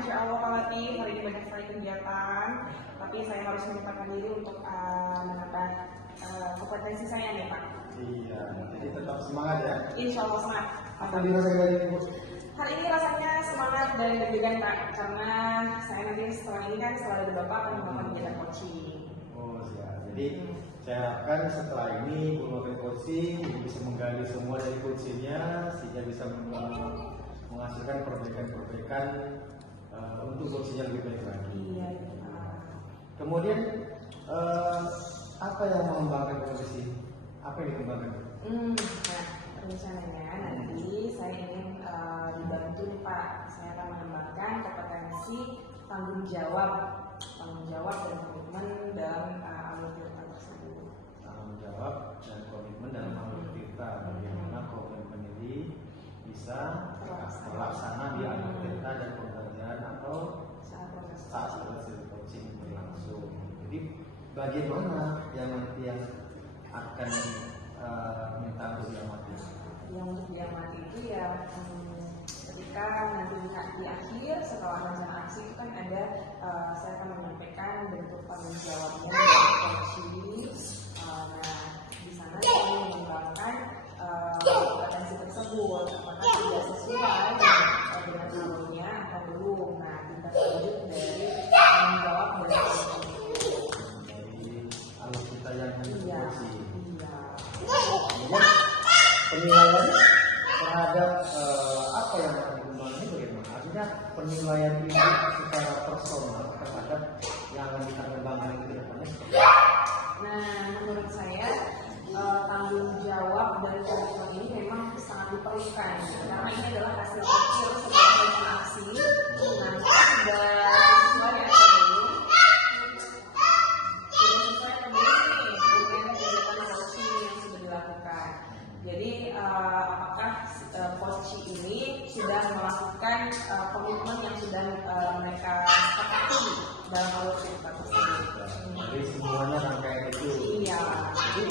Masya Allah Pak Latif, hari ini banyak sekali kegiatan, tapi saya harus menyempatkan diri untuk menambah kompetensi saya nih Pak. Iya, jadi tetap semangat ya. Insya Allah semangat. Apa dirasakan dari Ibu? Hari ini rasanya semangat dan deg-degan Pak, karena saya nanti setelah ini kan setelah ada Bapak akan melakukan kegiatan coaching. Oh siap. Jadi saya harapkan setelah ini Ibu melakukan coaching, Ibu bisa menggali semua dari coachingnya sehingga bisa menghasilkan perbaikan-perbaikan untuk coachingnya lebih baik lagi. Iya. Kemudian apa yang mengembangkan profesi? Apa yang dikembangkan? Nah, rencananya nanti saya ingin dibantu nih Pak. Saya akan mengembangkan kompetensi tanggung jawab dan komitmen dalam alur tirta tersebut. Tanggung jawab dan komitmen dalam alur tirta, bagaimana komitmen ini bisa terlaksana di alur tirta dan pembelajaran atau saat proses coaching berlangsung. Jadi bagian mana yang nanti yang akan minta untuk diamati? Yang untuk diamati itu ya ketika nanti di akhir setelah rencana aksi itu kan ada saya akan menyampaikan bentuk tanggung jawabnya dari coaching. Nah di sana saya mengembangkan kompetensi tersebut apakah sudah sesuai dengan alurnya atau belum. Nah kita lanjut dari tanggung jawab dari coaching. Jadi alur kita yang Iya. Kemudian penilaian terhadap apa yang akan dikembangkan ini bagaimana? Artinya penilaian ini secara personal terhadap yang akan kita kembangkan itu depannya seperti apa? Nah, menurut saya tanggung jawab dari komitmen ini memang sangat diperlukan karena ini adalah hasil akhir setelah rencana aksi. Nah, sudah sesuai atau belum? Sudah sesuai atau belum nih dengan kegiatan coaching yang sudah dilakukan. Jadi, apakah coaching ini sudah melakukan komitmen yang sudah mereka sepakati dalam alur cerita tersebut? Jadi semuanya rangkaian itu. Iya. Jadi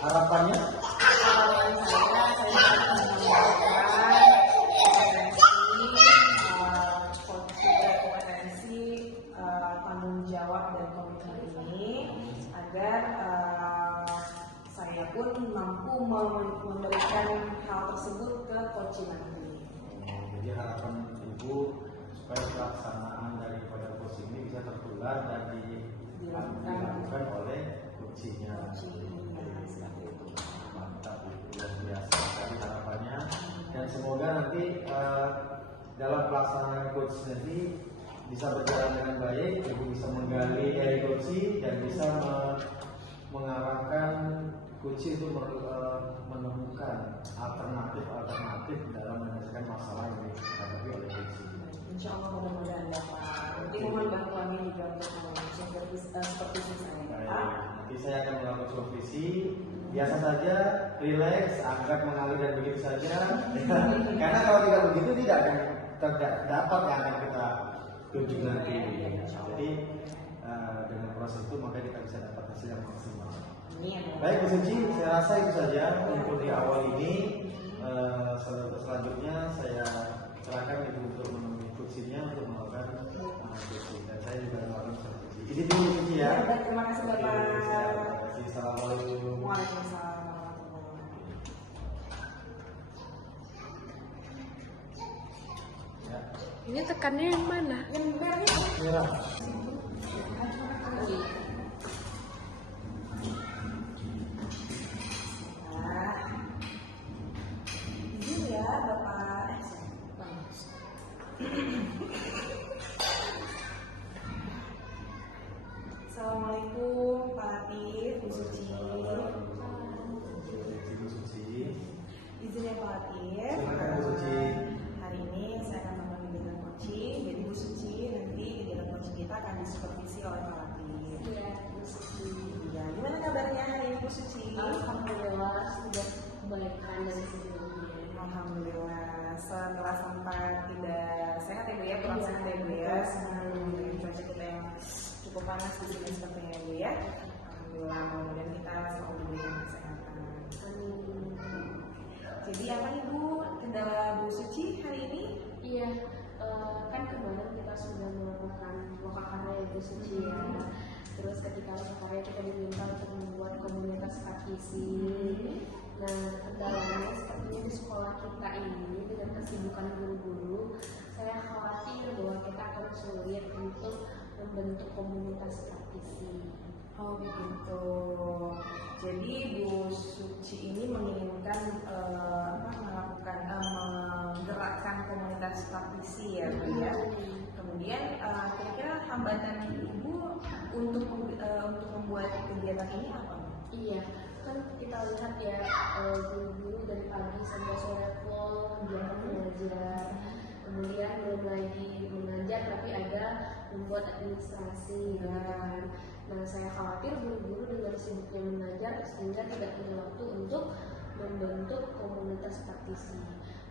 harapannya Harapan saya akan mengembangkan kompetensi tanggung jawab dan komitmen ini agar saya pun mampu memberikan hal tersebut ke coaching nanti. jadi harapan Ibu supaya pelaksanaan daripada coaching ini bisa tertular dan dilakukan oleh coachingnya. Mantap, itu luar biasa sekali harapannya, dan semoga nanti dalam pelaksanaan coach nanti bisa berjalan dengan baik, Ibu bisa menggali dari coaching dan bisa mengarahkan coaching itu menemukan alternatif dalam menyelesaikan masalah yang dihadapi oleh coaching. Insya Allah mudah-mudahan dapat. Nanti mohon bantuan juga untuk seperti saya. Nanti saya akan melakukan supervisi. Biasa saja, relax, anggap mengalir dan begitu saja. Karena kalau tidak begitu tidak akan dapat yang akan kita tuju nanti. Jadi dengan proses itu maka kita bisa dapat hasil yang maksimal. Baik Bu Suci, saya rasa itu saja untuk di awal ini. Selanjutnya saya serahkan Ibu untuk menemui coachingnya untuk melakukan coaching, dan saya juga melakukan supervisi. Ini dulu Bu Suci ya. Terima kasih Bapak. Terima kasih. Assalamualaikum. Waalaikumsalam. Ya. Ini tekannya yang mana? Yang merahnya Merah. izin ya Bapak. Assalamualaikum Pak Latif, Bu Suci. Bu Suci. Izin ya Pak Latif. Silakan Bu Suci. Hari ini saya akan melakukan kegiatan coaching. Jadi Bu Suci nanti kegiatan coaching kita akan disupervisi oleh Pak Latif. Iya, Bu Suci. Ya, gimana kabarnya hari ini Bu Suci? Alhamdulillah sudah kebaikan dari sebelumnya. Alhamdulillah. Setelah sempat tidak sehat ya Bu ya, kurang sehat ya Bu ya. Dengan cuaca kita yang cukup panas di sini sepertinya ya Bu ya. Alhamdulillah, mudah-mudahan kita selalu diberikan kesehatan. Jadi apa nih Bu kendala Bu Suci hari ini? Iya, kan kemarin ini dengan kesibukan guru-guru, saya khawatir bahwa kita akan sulit untuk membentuk komunitas praktisi. Oh begitu. Jadi Bu Suci ini menginginkan menggerakkan komunitas praktisi ya Bu ya. Kemudian kira-kira hambatan Ibu untuk membuat kegiatan ini apa? Iya, kan kita lihat ya guru-guru dari pagi sampai sore full kegiatan mengajar. Kemudian belum lagi mengajar tapi ada membuat administrasi gitu kan. Nah, saya khawatir guru-guru dengan sibuknya mengajar sehingga tidak punya waktu untuk membentuk komunitas praktisi.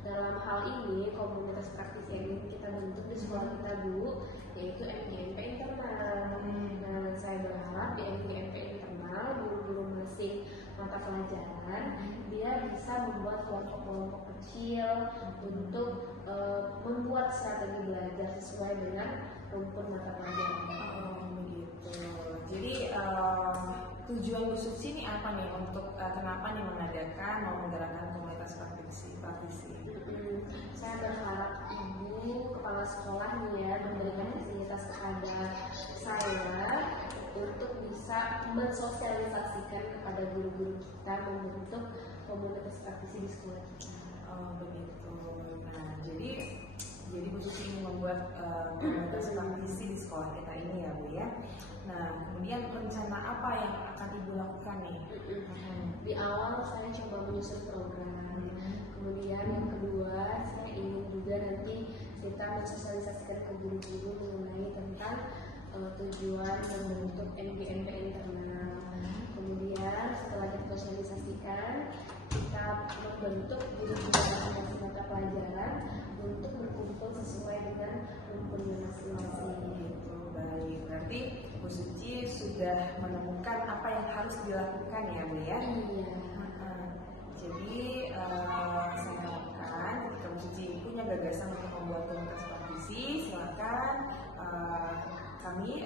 Dalam hal ini, komunitas praktisi yang ingin kita bentuk di sekolah kita dulu yaitu MGMP internal. Nah, saya berharap di MGMP internal guru-guru masing mata pelajaran dia bisa membuat kelompok-kelompok kecil untuk membuat strategi belajar sesuai dengan rumpun mata pelajaran. Oh begitu. Jadi tujuan Bu Suci ini apa nih untuk kenapa nih mau menggerakkan komunitas praktisi? Saya berharap ibu kepala sekolah nih ya memberikan fasilitas kepada saya untuk bisa mensosialisasikan kepada guru-guru kita membentuk komunitas praktisi di sekolah kita. Oh begitu. Nah jadi Bu Suci ingin membuat komunitas praktisi di sekolah kita ini ya Bu ya. Nah kemudian rencana apa yang akan Ibu lakukan nih? Di awal saya coba menyusun program. Kemudian yang kedua saya ingin juga nanti kita mensosialisasikan ke guru-guru mengenai tentang tujuan membentuk MGMP internal. Kemudian setelah kita sosialisasikan, kita membentuk guru-guru masing-masing mata pelajaran untuk berkumpul sesuai dengan rumpunnya masing-masing. Baik, berarti Bu Suci sudah menemukan apa yang harus dilakukan ya Bu ya? Iya. Jadi saya harapkan ketika Bu Suci punya gagasan untuk membuat komunitas praktisi, silakan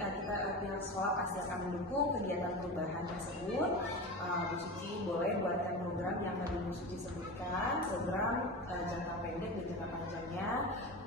kita pihak sekolah pasti akan mendukung kegiatan perubahan tersebut. Bu Suci boleh buatkan program yang tadi Bu Suci sebutkan, program jangka pendek dan jangka panjangnya.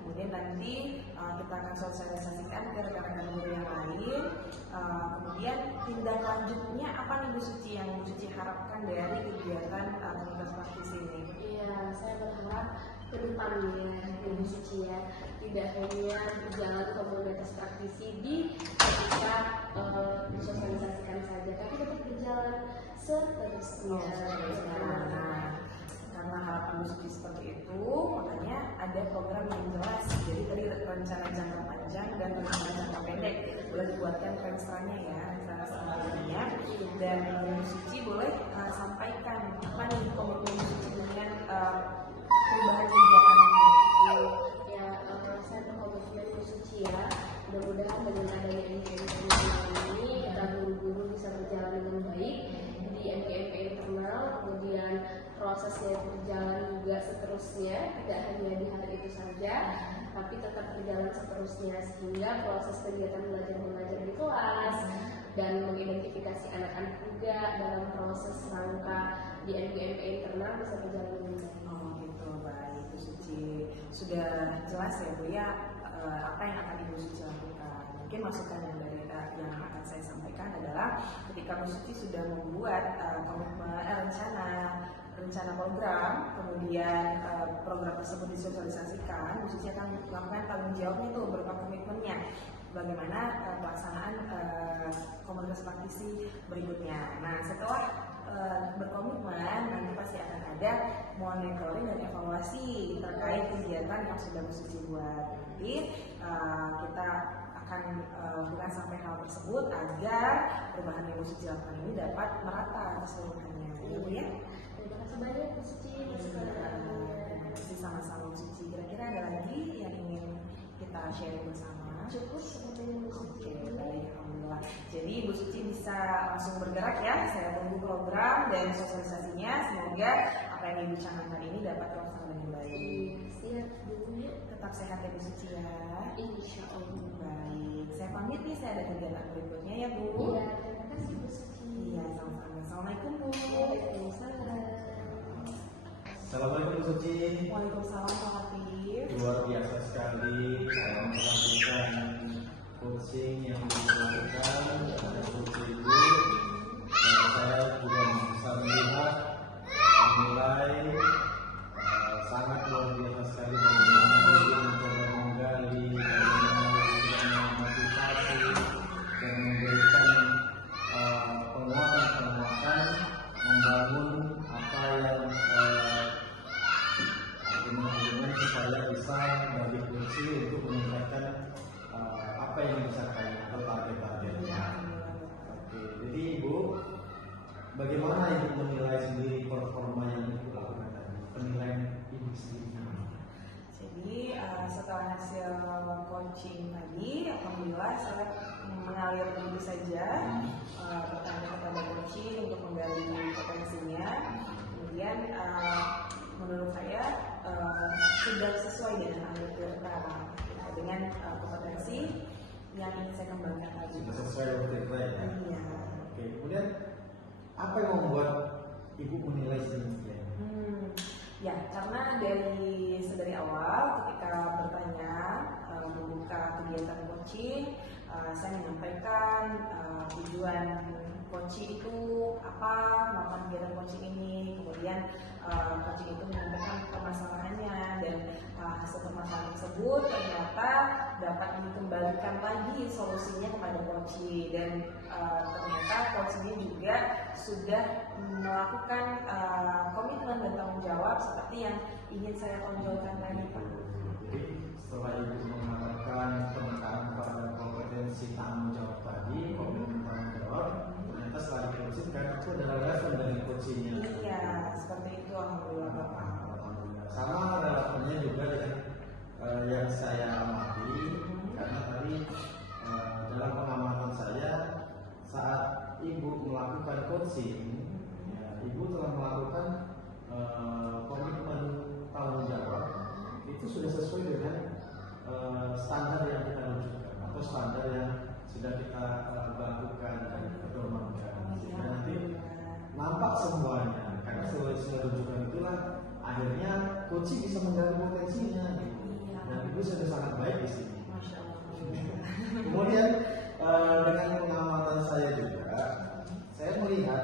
Kemudian nanti kita akan sosialisasikan ke rekan-rekan guru yang lain. Kemudian tindak lanjutnya apa nih Bu Suci yang Bu Suci harapkan dari kegiatan komunitas praktisi ini? Iya, saya berharap ke depannya Ibu Suci ya tidak hanya berjalan komunitas praktisi di ketika disosialisasikan saja, tapi tetap berjalan seterusnya. Karena harapan Bu Suci seperti itu, makanya ada program yang jelas. Jadi tadi rencana jangka panjang dan rencana jangka pendek boleh dibuatkan rencana ya, rencana selanjutnya. Dan Bu Suci boleh sampaikan apa nih komitmen Bu Suci dengan perubahan kegiatan ini. Ya, saya berkomitmen Bu Suci ya. Mudah-mudahan dengan adanya MGMP ini kita guru-guru bisa berjalan dengan baik di MGMP internal, kemudian prosesnya berjalan juga seterusnya, tidak hanya di hari itu saja, tapi tetap berjalan seterusnya sehingga proses kegiatan belajar mengajar di kelas dan mengidentifikasi anak-anak juga dalam proses rangka di MGMP internal bisa berjalan dengan baik. Oh gitu, baik Bu Suci. Sudah jelas ya Bu ya apa yang akan Ibu Suci lakukan. Mungkin masukan yang akan saya sampaikan adalah ketika Bu Suci sudah membuat rencana program, kemudian program tersebut disosialisasikan, Bu Suci akan melakukan tanggung jawabnya itu berupa komitmennya bagaimana pelaksanaan komunitas praktisi berikutnya. Nah setelah berkomitmen nanti pasti akan ada monitoring dan evaluasi terkait kegiatan yang sudah Bu Suci buat. Nanti kita akan lakukan sampai hal tersebut agar perubahan yang Bu Suci lakukan ini dapat merata keseluruhannya. Ya. Terima kasih banyak Bu Suci. Terima kasih sama-sama Bu Suci. Kira-kira ada lagi yang ingin kita sharing bersama? Cukup sepertinya Bu Suci. Oke, baik, alhamdulillah. Jadi Bu Suci bisa langsung bergerak ya. Saya tunggu program dan sosialisasinya. Semoga apa yang Ibu canangkan ini dapat terlaksana dengan baik. Siap Bu. Tetap sehat ya Bu Suci ya. Insya Allah. Baik, saya pamit nih. Saya ada kegiatan berikutnya ya Bu. Iya, terima kasih Bu Suci. Iya, sama-sama. Assalamualaikum Bu. Waalaikumsalam. Assalamualaikum Bu Suci. Waalaikumsalam Pak Latif. Luar biasa sekali saya melakukan coaching yang dilakukan oleh Coach Ibu. Dan saya juga bisa melihat menilai sangat luar biasa sekali bagaimana Ibu mencoba menggali, bagaimana memotivasi dan memberikan penguatan membangun apa yang argumen supaya bisa bagi kunci untuk meningkatkan apa yang bisa kalian atau target-targetnya. Oke, jadi Ibu, bagaimana Ibu menilai sendiri performa yang Ibu lakukan tadi? Penilaian Ibu sendiri. Jadi setelah hasil coaching tadi, alhamdulillah saya mengalir begitu saja, bertanya kepada coaching untuk menggali potensinya. Kemudian menurut saya sudah sesuai dengan alur dengan kompetensi yang ingin saya kembangkan tadi. Sudah sesuai dengan plan ya? Iya. Oke, kemudian apa yang membuat Ibu menilai sendiri? Ya, karena dari awal ketika bertanya membuka kegiatan coaching, saya menyampaikan tujuan coaching itu apa, melakukan kegiatan coaching ini, kemudian coaching itu menyampaikan permasalahannya dan hasil permasalahan tersebut ternyata dapat dikembalikan lagi solusinya kepada coaching dan ternyata coachingnya juga sudah melakukan komitmen dan tanggung jawab seperti yang ingin saya tonjolkan tadi Pak. Jadi setelah Ibu mengatakan penekanan pada kompetensi tanggung jawab tadi, komitmen tanggung jawab, ternyata setelah dikoachingkan itu adalah level dari coachingnya. Iya, seperti itu alhamdulillah Bapak. Alhamdulillah. Sama relevannya juga dengan yang saya amati, karena tadi dalam pengamatan saya saat Ibu melakukan coaching, ya, Ibu telah melakukan komitmen tanggung jawab itu sudah sesuai dengan standar yang kita wujudkan atau standar yang sudah kita lakukan dan pedomankan. Sehingga nanti nampak semuanya, karena sudah rujukan itulah akhirnya coaching bisa menggali potensinya gitu. Dan Ibu sudah sangat baik di sini. Masya Allah. Kemudian dengan pengamatan saya juga, saya melihat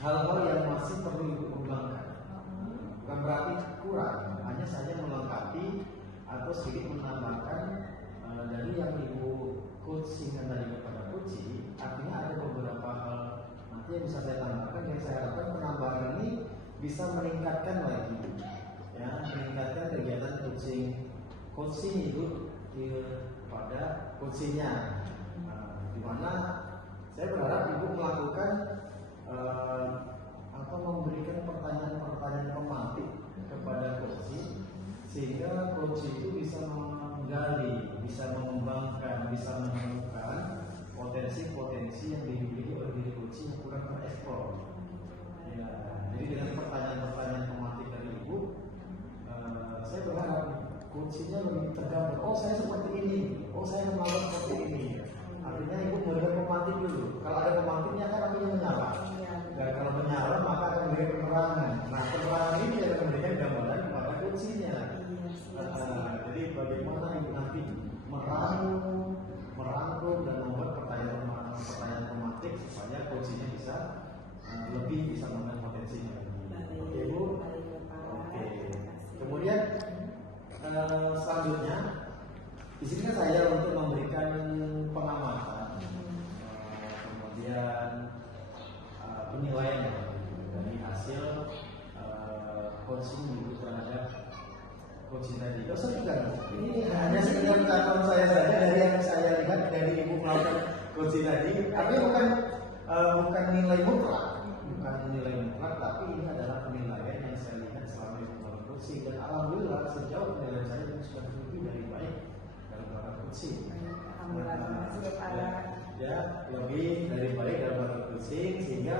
hal-hal yang masih perlu Ibu kembangkan. Bukan berarti kurang, hanya saja melengkapi atau sedikit menambahkan dari yang Ibu coachingkan tadi kepada coaching. Artinya ada beberapa hal nanti yang bisa saya tambahkan, yang saya harapkan penambahan ini bisa meningkatkan lagi, ya, meningkatkan kegiatan coaching itu pada coachingnya. Di mana saya berharap Ibu melakukan atau memberikan pertanyaan-pertanyaan pematik kepada coaching, sehingga coaching itu bisa menggali, bisa mengembangkan, bisa menemukan potensi-potensi yang dimiliki oleh diri coaching yang kurang tereksplor. Ya, jadi dengan pertanyaan-pertanyaan pematik dari Ibu, saya berharap coachingnya lebih tergambar. Oh, saya seperti ini. Oh, saya melakukan seperti ini. Artinya Ibu melihat pematik dulu. Kalau ada pematiknya kan artinya menyala. Dan kalau menyala maka akan memberikan penerangan. Nah, penerangan ini akan memberikan gambaran kepada coachingnya. Jadi bagaimana Ibu nanti merangkum dan membuat pertanyaan pematik supaya coachingnya bisa lebih bisa mengenal potensinya. Oke Bu. Oke. Kemudian selanjutnya di sini kan saya untuk memberikan pengamatan, kemudian penilaian dari hasil coaching Ibu terhadap coaching tadi. Ini hanya sekedar catatan saya saja dari yang saya lihat dari Ibu melakukan coaching tadi. Artinya bukan nilai mutlak, tapi ini adalah penilaian yang saya lihat selama Ibu melakukan coaching, dan alhamdulillah sejauh penilaian saya ini sudah lebih dari baik dalam melakukan coaching. Ya, lebih dari baik dalam melakukan coaching, sehingga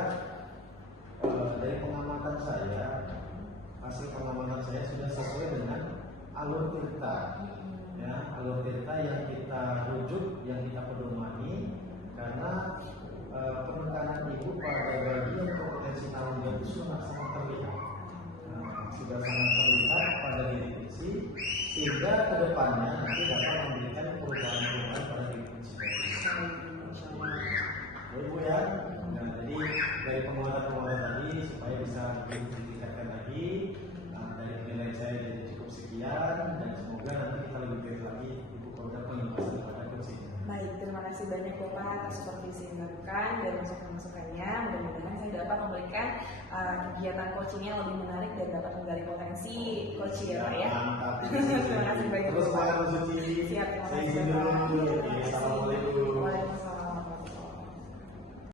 dari pengamatan saya, hasil pengamatan saya sudah sesuai dengan alur tirta, ya, alur tirta yang kita rujuk, yang kita pedomani, karena penekanan Ibu pada bagian kompetensi tanggung jawab itu sangat terlihat. sudah sangat terlihat pada diri coaching, sehingga kedepannya nanti dapat memberikan perubahan-perubahan pada diri coaching. Ibu ya, nah, jadi dari penguatan-penguatan tadi supaya bisa ditingkatkan lagi. Dari penilaian saya jadi cukup sekian, dan semoga nanti kita lebih baik lagi ibu produk penginvestasi pada coaching. Baik, terima kasih banyak Bapak atas supervisi yang dilakukan dan masukan-masukannya. Mudah-mudahan saya dapat memberikan kegiatan coaching yang lebih menarik dan dapat menggali potensi coach ya Pak ya. Mantap. Terima kasih banyak Terus Bapak. Pak Suci. Siap, terima Saya kasih izin Bapak. dulu. Oke, Assalamualaikum. Waalaikumsalam.